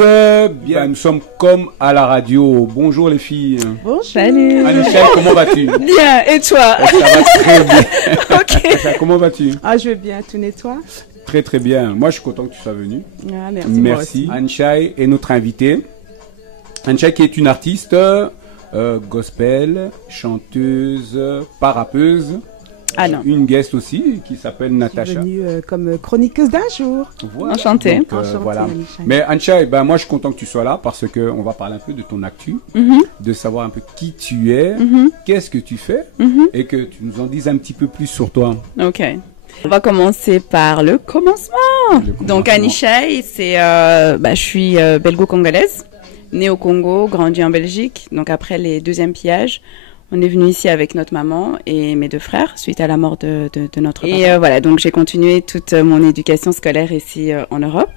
Bien, nous sommes comme à la radio. Bonjour les filles. Bonjour. Salut. Anisha, comment vas-tu? Bien, et toi? Ça va très bien. Ok. Anisha, comment vas-tu? Ah, je vais bien, tout nettoie. Très très bien. Moi, je suis content que tu sois venue. Ah, merci. Merci. Anisha est notre invitée. Anisha qui est une artiste gospel, chanteuse, pas rappeuse. Ah non. Une guest aussi qui s'appelle Natacha. Je suis venue comme chroniqueuse d'un jour. Voilà. Enchantée. Donc, voilà. Mais Anisha, moi je suis content que tu sois là parce qu'on va parler un peu de ton actu, de savoir un peu qui tu es, qu'est-ce que tu fais et que tu nous en dises un petit peu plus sur toi. Ok. On va commencer par le commencement. Donc Anisha, c'est, je suis belgo-congolaise, née au Congo, grandie en Belgique. Donc après les deuxièmes pillages, on est venu ici avec notre maman et mes deux frères suite à la mort de notre papa. Et voilà, donc j'ai continué toute mon éducation scolaire ici en Europe.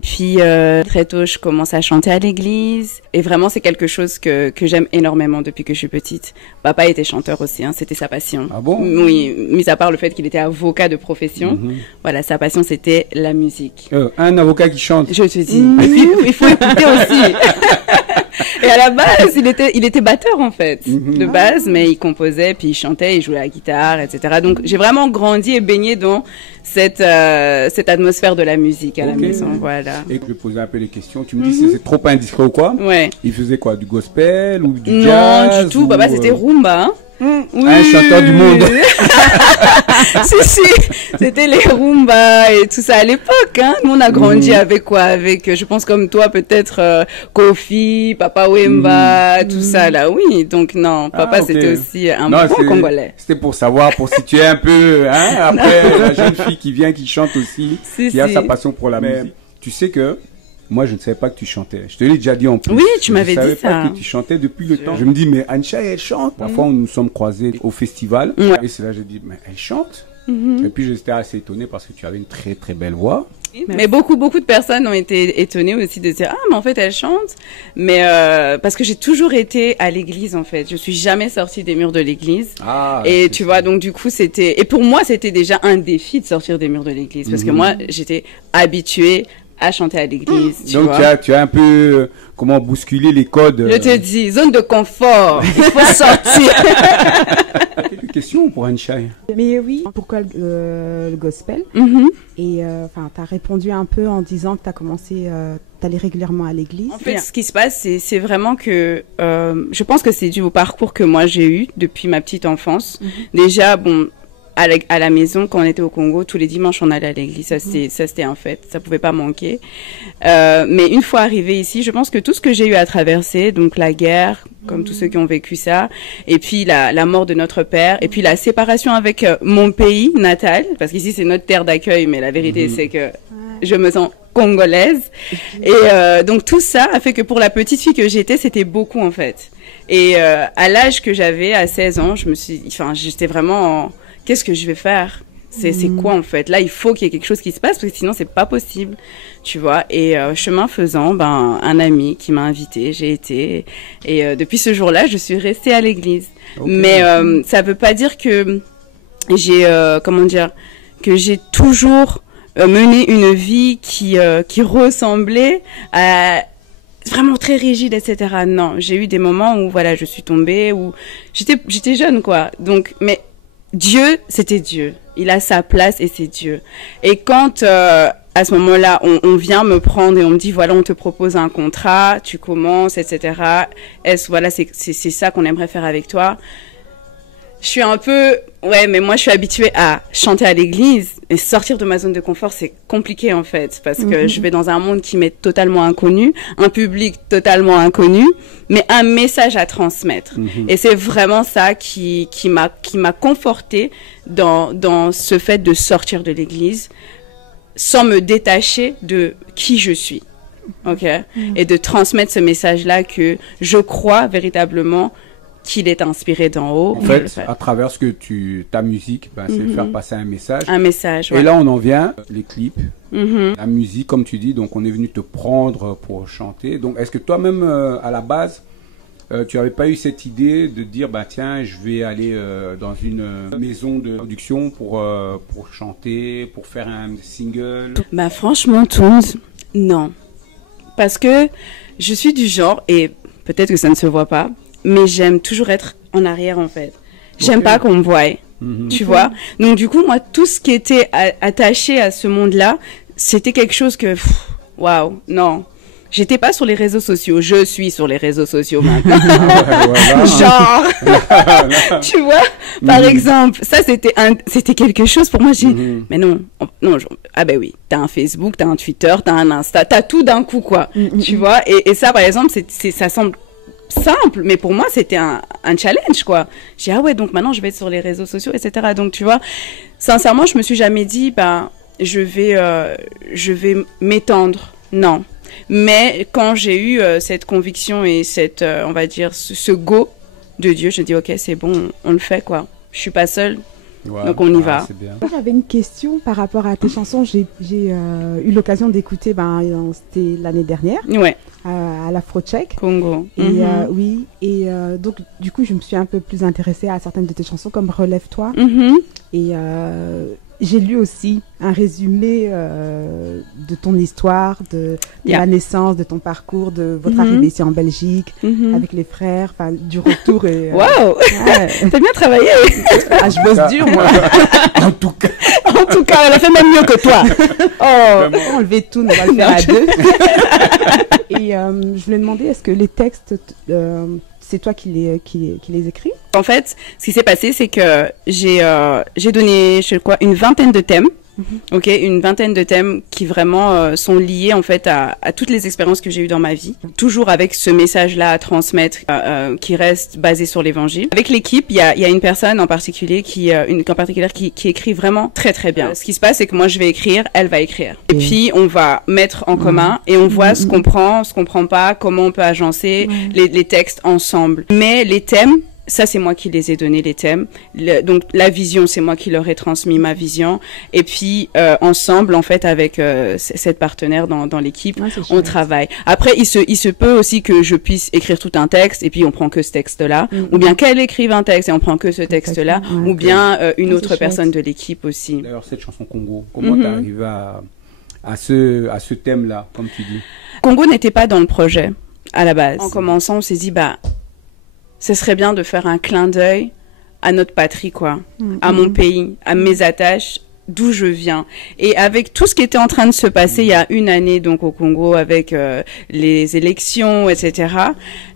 Puis très tôt, je commence à chanter à l'église. Et vraiment, c'est quelque chose que j'aime énormément depuis que je suis petite. Papa était chanteur aussi, hein, c'était sa passion. Ah bon? Oui, mis à part le fait qu'il était avocat de profession. Voilà, sa passion, c'était la musique. Un avocat qui chante. Je te dis. Et puis, il faut écouter aussi. Et à la base, il était batteur en fait, de base, mais il composait, puis il chantait, il jouait à la guitare, etc. Donc j'ai vraiment grandi et baigné dans cette atmosphère de la musique à la maison, voilà. Et je vais poser un peu les questions. Tu me dis si c'est trop indiscret ou quoi? Ouais. Il faisait quoi? Du gospel ou du jazz? Non, du tout. Papa, c'était rumba. Hein. Oui. Un chanteur du monde. Si, c'était les rumba et tout ça à l'époque. Hein. Nous, on a grandi avec quoi? Avec, je pense comme toi, peut-être Kofi, Papa Wemba, tout ça là. Oui, donc non, papa c'était aussi un bon Congolais. C'était pour savoir, pour situer un peu, hein, après la jeune fille qui vient, qui chante aussi, qui a sa passion pour la musique. Tu sais que moi, je ne savais pas que tu chantais. Je te l'ai déjà dit en plus. Oui, tu m'avais dit ça. Je ne savais pas que tu chantais depuis le temps. Je me dis, mais Anisha, elle chante. Parfois, nous nous sommes croisés au festival. Et c'est là que j'ai dit, mais elle chante. Et puis, j'étais assez étonné parce que tu avais une très, très belle voix. Mais beaucoup de personnes ont été étonnées aussi de dire, ah, mais en fait, elle chante. Mais parce que j'ai toujours été à l'église, en fait. Je suis jamais sortie des murs de l'église. Ah, et tu vois, donc du coup, c'était... Et pour moi, c'était déjà un défi de sortir des murs de l'église. Parce que moi, j'étais habituée à chanter à l'église. Donc tu as un peu comment bousculer les codes. Je te dis, zone de confort, il faut sortir. Quelques questions pour Anisha. Mais oui, pourquoi le gospel? Et enfin, tu as répondu un peu en disant que tu as commencé, t'allais régulièrement à l'église. En fait, ce qui se passe, c'est vraiment que je pense que c'est dû au parcours que moi j'ai eu depuis ma petite enfance. Déjà, bon, à la maison, quand on était au Congo, tous les dimanches, on allait à l'église. Ça, c'était un fait. Ça pouvait pas manquer. Mais une fois arrivé ici, je pense que tout ce que j'ai eu à traverser, donc la guerre, comme tous ceux qui ont vécu ça, et puis la mort de notre père, et puis la séparation avec mon pays natal, parce qu'ici, c'est notre terre d'accueil, mais la vérité, c'est que je me sens congolaise. Et donc, tout ça a fait que pour la petite fille que j'étais, c'était beaucoup, en fait. Et à l'âge que j'avais, à 16 ans, j'étais vraiment qu'est-ce que je vais faire? C'est quoi en fait? Là, il faut qu'il y ait quelque chose qui se passe parce que sinon c'est pas possible, tu vois. Et chemin faisant, un ami qui m'a invité, j'ai été. Et depuis ce jour-là, je suis restée à l'église. Mais ça veut pas dire que j'ai que j'ai toujours mené une vie qui ressemblait à vraiment très rigide, etc. Non, j'ai eu des moments où voilà, je suis tombée, où j'étais jeune quoi. Donc mais Dieu, c'était Dieu. Il a sa place et c'est Dieu. Et quand, à ce moment-là, on vient me prendre et on me dit, voilà, on te propose un contrat, tu commences, etc. Voilà, c'est ça qu'on aimerait faire avec toi. Je suis un peu, mais moi, je suis habituée à chanter à l'église et sortir de ma zone de confort, c'est compliqué, en fait, parce que je vais dans un monde qui m'est totalement inconnu, un public totalement inconnu, mais un message à transmettre. Et c'est vraiment ça qui m'a confortée dans ce fait de sortir de l'église sans me détacher de qui je suis. Et de transmettre ce message-là que je crois véritablement qu'il est inspiré d'en haut. En fait, à travers ce que ta musique, c'est faire passer un message. Un message, Et là, on en vient, les clips, la musique, comme tu dis, donc on est venu te prendre pour chanter. Donc, est-ce que toi-même, à la base, tu n'avais pas eu cette idée de dire, tiens, je vais aller dans une maison de production pour chanter, pour faire un single? Franchement, Toons, non. parce que je suis du genre, et peut-être que ça ne se voit pas, mais j'aime toujours être en arrière en fait. J'aime pas qu'on me voie, tu vois. Donc du coup, moi, tout ce qui était attaché à ce monde-là, c'était quelque chose que, waouh, non. J'étais pas sur les réseaux sociaux, je suis sur les réseaux sociaux maintenant. Genre, tu vois, par exemple, ça c'était quelque chose pour moi. Mais non, ah ben oui, t'as un Facebook, t'as un Twitter, t'as un Insta, t'as tout d'un coup quoi, tu vois. Et ça par exemple, ça semble simple, mais pour moi c'était un challenge quoi. J'ai dit ah ouais, donc maintenant je vais être sur les réseaux sociaux, etc. Donc tu vois, sincèrement, je me suis jamais dit je vais m'étendre, non. Mais quand j'ai eu cette conviction et cette, on va dire, ce go de Dieu, je dis ok, c'est bon, on le fait quoi. Je suis pas seule, donc on y va. Moi, j'avais une question par rapport à tes chansons. J'ai eu l'occasion d'écouter, c'était l'année dernière, à l'Afro-Tchèque. Congo. Et oui, et donc du coup, je me suis un peu plus intéressée à certaines de tes chansons, comme Relève-toi. Et j'ai lu aussi un résumé de ton histoire, de la naissance, de ton parcours, de votre arrivée ici en Belgique, avec les frères, du retour. Waouh, t'as bien travaillé. Ah, je bosse dur, moi. En tout cas, elle a fait même mieux que toi. Oh, enlever tout, on va le faire à deux. Et je voulais demander, est-ce que les textes, c'est toi qui les écris? En fait, ce qui s'est passé, c'est que j'ai donné, je crois, une vingtaine de thèmes. Une vingtaine de thèmes qui vraiment sont liés en fait à toutes les expériences que j'ai eues dans ma vie. Toujours avec ce message-là à transmettre qui reste basé sur l'évangile. Avec l'équipe, il y a une personne en particulier qui écrit vraiment très très bien. Ce qui se passe, c'est que moi je vais écrire, elle va écrire. Et puis on va mettre en commun et on voit ce qu'on prend, ce qu'on prend pas, comment on peut agencer les textes ensemble. Mais les thèmes, ça, c'est moi qui les ai donnés, les thèmes. Donc, la vision, c'est moi qui leur ai transmis ma vision. Et puis, ensemble, en fait, avec cette partenaire dans l'équipe, on travaille. Après, il se peut aussi que je puisse écrire tout un texte et puis on prend que ce texte-là. Ou bien qu'elle écrive un texte et on prend que ce texte-là. Ou bien une autre personne de l'équipe aussi. D'ailleurs, cette chanson Congo, comment t'es arrivé à ce thème-là, comme tu dis? Congo n'était pas dans le projet, à la base. En commençant, on s'est dit, ce serait bien de faire un clin d'œil à notre patrie, quoi, à mon pays, à mes attaches, d'où je viens. Et avec tout ce qui était en train de se passer il y a une année, donc au Congo, avec les élections, etc.,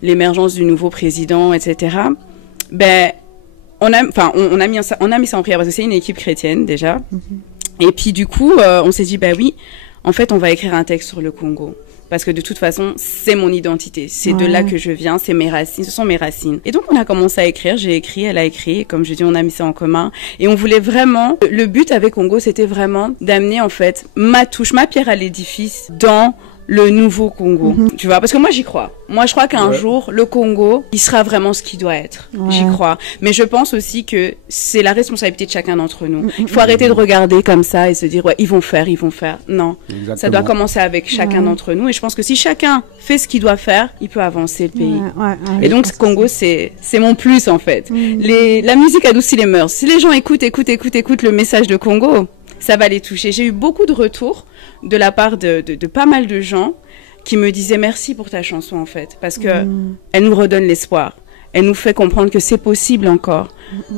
l'émergence du nouveau président, etc., on a mis ça en prière parce que c'est une équipe chrétienne déjà. Et puis du coup, on s'est dit, oui, en fait, on va écrire un texte sur le Congo. Parce que de toute façon, c'est mon identité. C'est de là que je viens, c'est mes racines, ce sont mes racines. Et donc, on a commencé à écrire, j'ai écrit, elle a écrit, et comme je dis, on a mis ça en commun. Et on voulait vraiment, le but avec Congo, c'était vraiment d'amener, en fait, ma touche, ma pierre à l'édifice dans le nouveau Congo. Tu vois, parce que moi, j'y crois. Moi, je crois qu'un jour, le Congo, il sera vraiment ce qu'il doit être. J'y crois. Mais je pense aussi que c'est la responsabilité de chacun d'entre nous. Il faut arrêter de regarder comme ça et se dire, ils vont faire. Non. Exactement. Ça doit commencer avec chacun d'entre nous. Et je pense que si chacun fait ce qu'il doit faire, il peut avancer le pays. Et donc, Congo, c'est mon plus, en fait. La musique adoucit les mœurs. Si les gens écoutent le message de Congo, ça va les toucher. J'ai eu beaucoup de retours de la part de pas mal de gens qui me disaient merci pour ta chanson en fait, parce que elle nous redonne l'espoir, elle nous fait comprendre que c'est possible encore,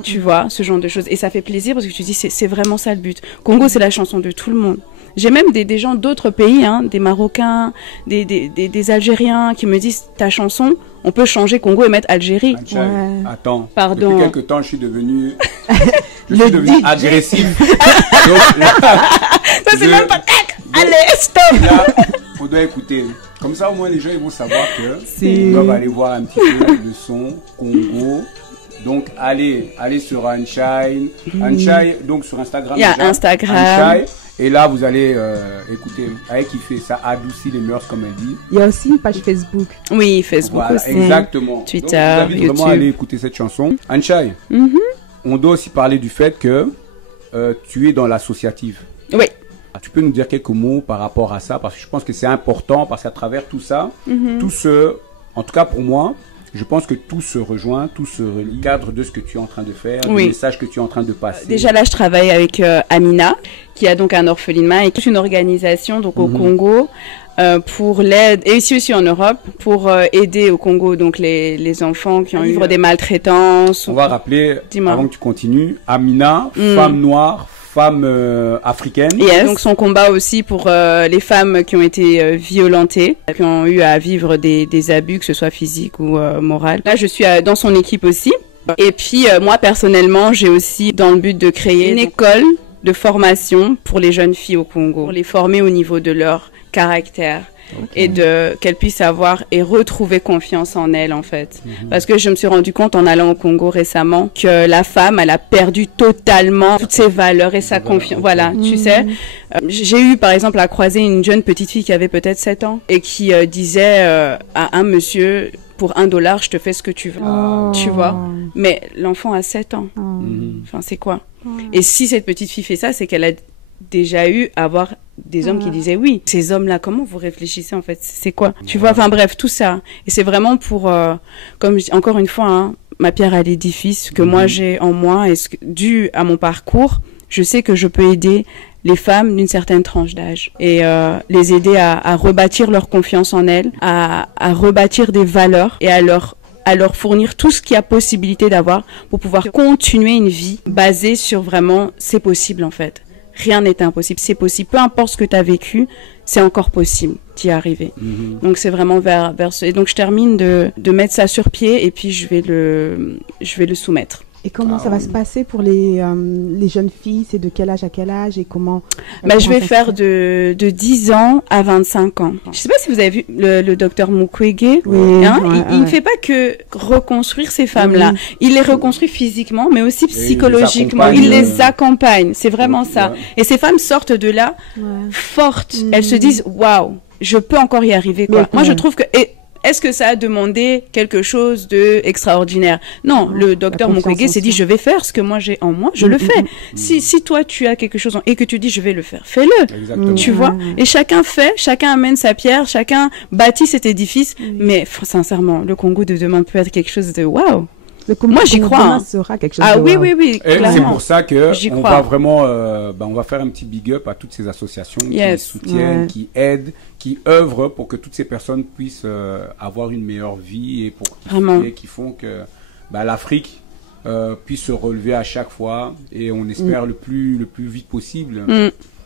tu vois, ce genre de choses. Et ça fait plaisir parce que tu dis c'est vraiment ça le but. Congo, c'est la chanson de tout le monde. J'ai même des gens d'autres pays, des Marocains, des Algériens qui me disent ta chanson, on peut changer Congo et mettre Algérie. Attends, pardon. Depuis quelque temps, je suis devenu agressif. Ça c'est même pas... Allez, stop. Là, on doit écouter. Comme ça, au moins, les gens ils vont savoir que ils doivent aller voir un petit peu le son Congo. Donc, allez sur Unshine. Unshine, donc sur Instagram. Il y a Instagram. Unshine. Et là, vous allez écouter, allez kiffer, ça adoucit les mœurs, comme elle dit. Il y a aussi une page Facebook. Oui, Facebook aussi. Exactement. Twitter, donc, vous YouTube. Vraiment aller écouter cette chanson. Unshine, on doit aussi parler du fait que tu es dans l'associative. Oui. Tu peux nous dire quelques mots par rapport à ça, parce que je pense que c'est important, parce qu'à travers tout ça, tout ce, en tout cas pour moi, je pense que tout se rejoint, tout se relie. Le cadre de ce que tu es en train de faire, Oui. le message que tu es en train de passer. Déjà là, je travaille avec Amina, qui a donc un orphelinat et toute une organisation donc au Congo pour l'aide, et ici en Europe, pour aider au Congo donc les enfants qui ont eu des maltraitances. On va rappeler, avant que tu continues, Amina, femme noire, femme africaine. Yes. Donc son combat aussi pour les femmes qui ont été violentées, qui ont eu à vivre des abus, que ce soit physique ou moral. Là, je suis dans son équipe aussi. Et puis moi personnellement, j'ai aussi dans le but de créer une école de formation pour les jeunes filles au Congo, pour les former au niveau de leur caractère. Et qu'elles puissent avoir et retrouver confiance en elles en fait. Parce que je me suis rendu compte en allant au Congo récemment que la femme, elle a perdu totalement toutes ses valeurs et sa confiance. Voilà, tu sais. J'ai eu par exemple à croiser une jeune petite fille qui avait peut-être 7 ans et qui disait à un monsieur, pour $1, je te fais ce que tu veux. Tu vois. Mais l'enfant a 7 ans. Enfin, c'est quoi? Et si cette petite fille fait ça, c'est qu'elle a déjà eu à voir des hommes qui disaient oui. Ces hommes-là, comment vous réfléchissez en fait? C'est quoi? Tu vois, enfin bref, tout ça. Et c'est vraiment pour, comme encore une fois, hein, ma pierre à l'édifice que moi j'ai en moi, et dû à mon parcours, je sais que je peux aider les femmes d'une certaine tranche d'âge et les aider à rebâtir leur confiance en elles, à rebâtir des valeurs et à leur fournir tout ce qu'il y a possibilité d'avoir pour pouvoir continuer une vie basée sur vraiment c'est possible en fait. Rien n'est impossible, c'est possible. Peu importe ce que tu as vécu, c'est encore possible d'y arriver. Donc c'est vraiment vers ce... Et donc je termine de mettre ça sur pied et puis je vais le soumettre. Et comment ça va se passer pour les jeunes filles? C'est de quel âge à quel âge et comment je vais faire de 10 ans à 25 ans. Je sais pas si vous avez vu le docteur Mukwege. Oui, hein, il ne fait pas que reconstruire ces femmes-là. Il les reconstruit physiquement, mais aussi psychologiquement. Il les accompagne. C'est vraiment ça. Et ces femmes sortent de là fortes. Elles se disent, waouh, je peux encore y arriver, quoi. Moi, je trouve que... Est-ce que ça a demandé quelque chose de extraordinaire? Non, le docteur Mukwege s'est dit, je vais faire ce que moi j'ai en moi, je le fais. Si toi tu as quelque chose et que tu dis, je vais le faire, fais-le. Tu vois? Et chacun fait, chacun amène sa pierre, chacun bâtit cet édifice. Mais sincèrement, le Congo de demain peut être quelque chose de waouh. Moi j'y crois. Sera quelque chose de oui. C'est pour ça que on va vraiment, on va faire un petit big up à toutes ces associations qui soutiennent, qui aident, qui œuvrent pour que toutes ces personnes puissent avoir une meilleure vie et qui font que l'Afrique puisse se relever à chaque fois et on espère le plus vite possible.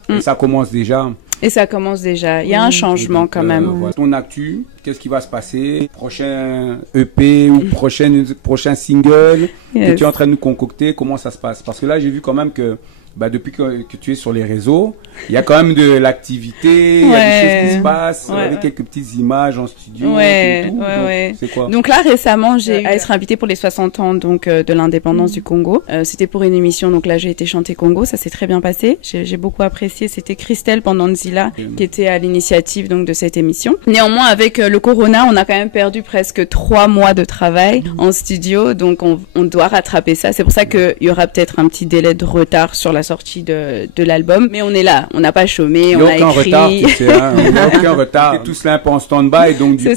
Et ça commence déjà. Il y a un changement quand même. Ton actu, qu'est-ce qui va se passer? Prochain EP ou prochain single que tu es en train de nous concocter, comment ça se passe? Parce que là, j'ai vu quand même que depuis que tu es sur les réseaux, il y a quand même de l'activité, il y a des choses qui se passent, avec quelques petites images en studio et tout. C'est quoi? Donc là, récemment, j'ai eu à être invitée pour les 60 ans donc, de l'indépendance du Congo. C'était pour une émission, donc là, j'ai été chanter Congo, ça s'est très bien passé. J'ai beaucoup apprécié. C'était Christelle Pandanzila qui était à l'initiative donc de cette émission. Néanmoins, avec le Corona, on a quand même perdu presque 3 mois de travail en studio, donc on doit rattraper ça. C'est pour ça qu'il y aura peut-être un petit délai de retard sur la sortie de l'album, mais on est là, on n'a pas chômé, on a écrit. Retard, tu sais, hein, il n'y a aucun retard. On est tous là un peu en stand-by, donc du coup,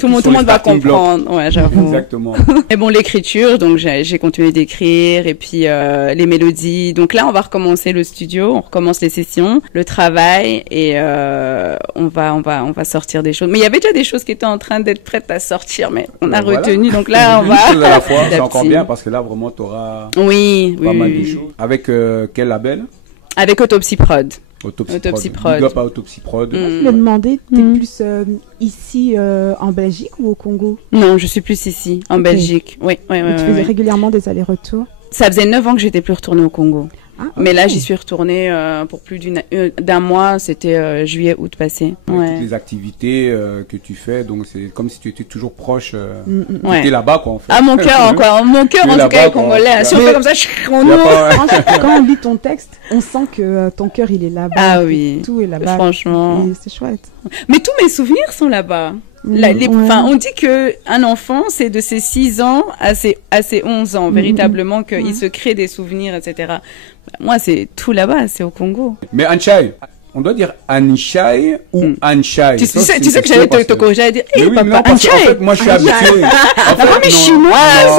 tout le monde va comprendre. Ouais, j'avoue. Exactement. Et bon, l'écriture, donc j'ai continué d'écrire, et puis les mélodies. Donc là, on va recommencer le studio, on recommence les sessions, le travail, et on va sortir des choses. Mais il y avait déjà des choses qui étaient en train d'être prêtes à sortir, mais on a retenu. Donc là, on va. Une chose à la fois, c'est encore bien parce que là, vraiment, tu auras pas mal de choses. Avec quel label? Avec Autopsy Prod. Autopsy Prod. Big up à Autopsy Prod. Je me demandais, t'es plus ici en Belgique ou au Congo? Non, je suis plus ici, en Belgique. Oui. Tu faisais régulièrement des allers-retours? Ça faisait 9 ans que j'étais plus retournée au Congo. Mais là, j'y suis retournée pour plus d'un mois. C'était juillet, août passé. Toutes les activités que tu fais, donc c'est comme si tu étais toujours proche. Tu étais là-bas, quoi, en fait. Ah, mon cœur, quoi. Mon cœur, en tout cas, est congolais. Si on fait comme ça, quand on lit ton texte, on sent que ton cœur, il est là-bas. Ah oui. Tout est là-bas. Franchement. C'est chouette. Mais tous mes souvenirs sont là-bas. On dit que un enfant, c'est de ses 6 ans à ses 11 ans, véritablement, qu'il se crée des souvenirs, etc. Moi, c'est tout là-bas, c'est au Congo. Mais Anchai, on doit dire Anishai ou Anshai. Tu sais que j'allais te corriger et dire, oui, papa, non, parce qu'en fait, moi, je suis habitué. En fait, mais chinoise.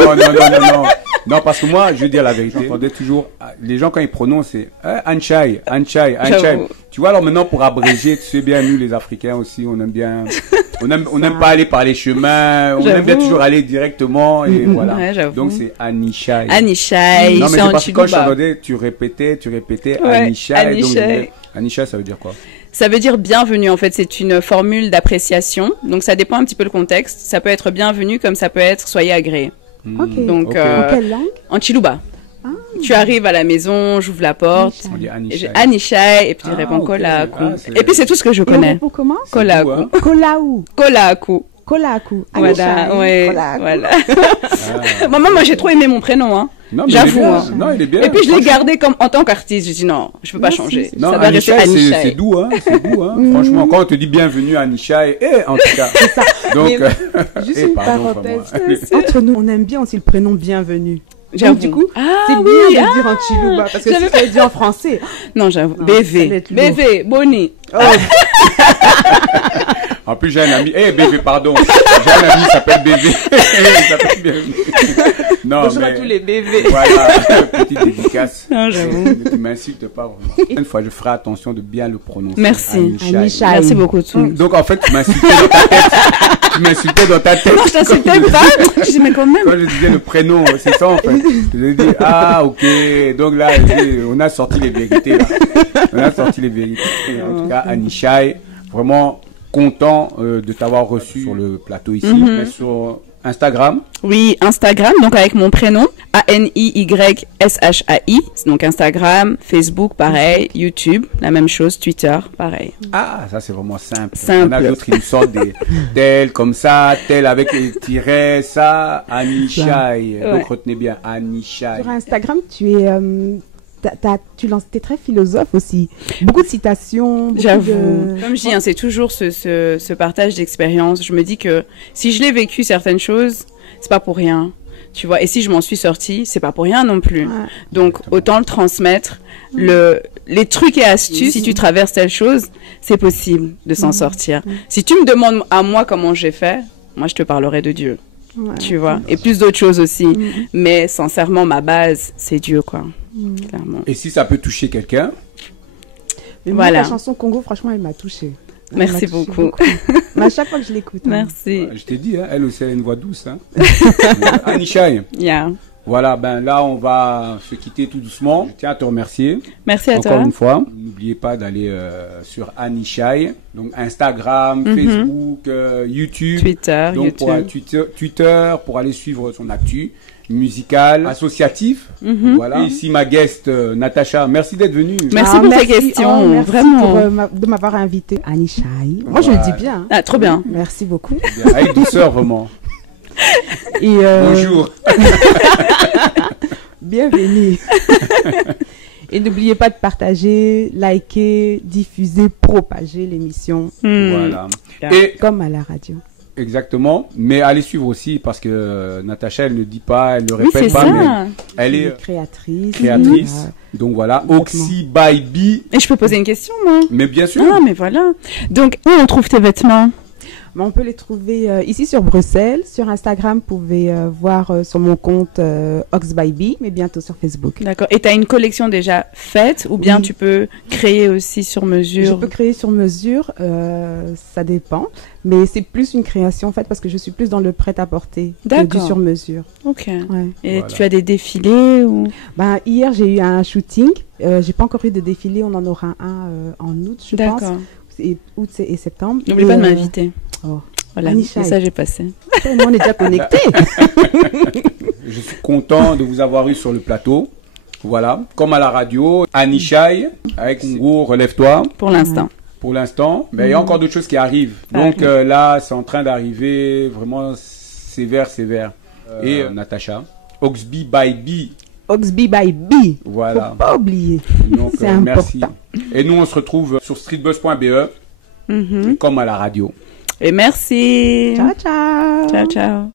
Non. Non, parce que moi, je veux dire la vérité. J'entendais toujours, les gens, quand ils prononcent, c'est Anshai. Tu vois, alors maintenant, pour abréger, tu sais bien, nous, les Africains aussi, on aime bien, on aime pas aller par les chemins, on aime bien toujours aller directement, et voilà. Ouais, donc, c'est Anishai. Anishai, non, mais c'est parce que quand je t'entendais, tu répétais, ouais, Anishai. Donc, Anishai, ça veut dire quoi? Ça veut dire bienvenue, en fait, c'est une formule d'appréciation. Donc, ça dépend un petit peu le contexte. Ça peut être bienvenue comme ça peut être soyez agréé. Ok. Donc, en quelle langue? En Chiluba. Ah. Tu arrives à la maison, j'ouvre la porte, Anishai, et puis tu réponds Kolaku. Et puis c'est tout ce que je connais. Et on répond comment? Kolaku. Kolaku. Voilà, ouais, voilà. Maman, moi j'ai trop aimé mon prénom, hein. J'avoue. Non, il est bien. Et puis je l'ai gardé comme en tant qu'artiste. J'ai dit non, je peux pas changer. Non, ça va rester Anishai. C'est doux, hein. Franchement, quand on te dit bienvenue à Anishai, en tout cas. C'est ça. Donc, juste une parenthèse. Entre nous, on aime bien aussi le prénom bienvenue. J'avoue. Du coup, c'est bien de dire en Chiluba, parce que si tu l'as dit en français. Non, j'avoue. BV, Boni. En plus, j'ai un ami. BV, pardon. J'ai un ami qui s'appelle BV. Il s'appelle Bienvenue. Non, bonjour à tous les BV. Voilà, petite dédicace. Non, j'avoue. Tu m'insultes pas vraiment. Une fois, je ferai attention de bien le prononcer. Merci. Merci beaucoup. Donc, en fait, tu m'insultais dans ta tête. Non, je t'insultais pas. Je dis, mais quand même. Quand je disais le prénom, c'est ça, en fait. Je dis, ok. Donc là, on a sorti les vérités, là. En tout cas, Anishai, vraiment content de t'avoir reçu sur le plateau ici. Mais sur Instagram. Oui, Instagram, donc avec mon prénom, ANIYSHAI. Donc Instagram, Facebook, pareil, YouTube, la même chose, Twitter, pareil. Ah, ça c'est vraiment simple. Il y en a d'autres qui nous sortent des tel comme ça, tel avec les tirets, ça, Anishai. Ouais. Donc retenez bien, Anishai. Sur Instagram, tu es... t'es très philosophe aussi. Beaucoup de citations. J'avoue. Comme je dis, c'est toujours ce partage d'expérience. Je me dis que si je l'ai vécu certaines choses, c'est pas pour rien. Tu vois, et si je m'en suis sortie, c'est pas pour rien non plus. Ouais. Donc, autant le transmettre. Les trucs et astuces, si tu traverses telle chose, c'est possible de s'en sortir. Si tu me demandes à moi comment j'ai fait, moi, je te parlerai de Dieu. Ouais. Tu vois, et plus d'autres choses aussi. Mais sincèrement, ma base, c'est Dieu, quoi. Clairement. Et si ça peut toucher quelqu'un? Mais moi, la chanson Congo, franchement, elle m'a touchée. Merci beaucoup. Mais à chaque fois que je l'écoute. Merci. Je t'ai dit, elle aussi, elle a une voix douce. Anishai. Yeah. Voilà, là, on va se quitter tout doucement. Je tiens à te remercier. Merci à toi. Encore une fois. N'oubliez pas d'aller sur Anishai. Donc, Instagram, Facebook, YouTube. Twitter. Donc, Twitter, pour aller suivre son actu musical, associatif. Voilà. Et ici, ma guest, Natacha. Merci d'être venue. Merci pour ta question. Merci vraiment. de m'avoir invité. Anishai. Moi, je le dis bien. Ah, trop bien. Merci beaucoup. Bien. Avec douceur, vraiment. Et bonjour. Bienvenue. Et n'oubliez pas de partager, liker, diffuser, propager l'émission. Voilà. Et comme à la radio. Exactement. Mais allez suivre aussi parce que Natacha, elle ne dit pas, elle ne répète pas, mais elle est créatrice. Donc voilà, Oxy by B. Et je peux poser une question, moi? Mais bien sûr. Ah, mais voilà. Donc, où on trouve tes vêtements? On peut les trouver ici sur Bruxelles. Sur Instagram, vous pouvez voir sur mon compte Ox by B, mais bientôt sur Facebook. D'accord. Et tu as une collection déjà faite ou bien tu peux créer aussi sur mesure? Je peux créer sur mesure, ça dépend. Mais c'est plus une création faite parce que je suis plus dans le prêt-à-porter que du sur mesure. Ok. Ouais. Et tu as des défilés ou? Hier, j'ai eu un shooting. J'ai pas encore eu de défilé. On en aura un en août, je pense. Août et septembre. N'oublie pas de m'inviter. Oh. Voilà, le message est passé. On est déjà connectés. Je suis content de vous avoir eu sur le plateau. Voilà, comme à la radio, Anishai, avec Congo, relève-toi. Pour l'instant. Pour l'instant. Mais il y a encore d'autres choses qui arrivent. Donc là, c'est en train d'arriver vraiment sévère. Et Natacha, Oxby by B. Oxby by B. Voilà. Faut pas oublier. Donc, merci. Et nous, on se retrouve sur streetbuzz.be, comme à la radio. Et merci. Ciao, ciao. Ciao, ciao.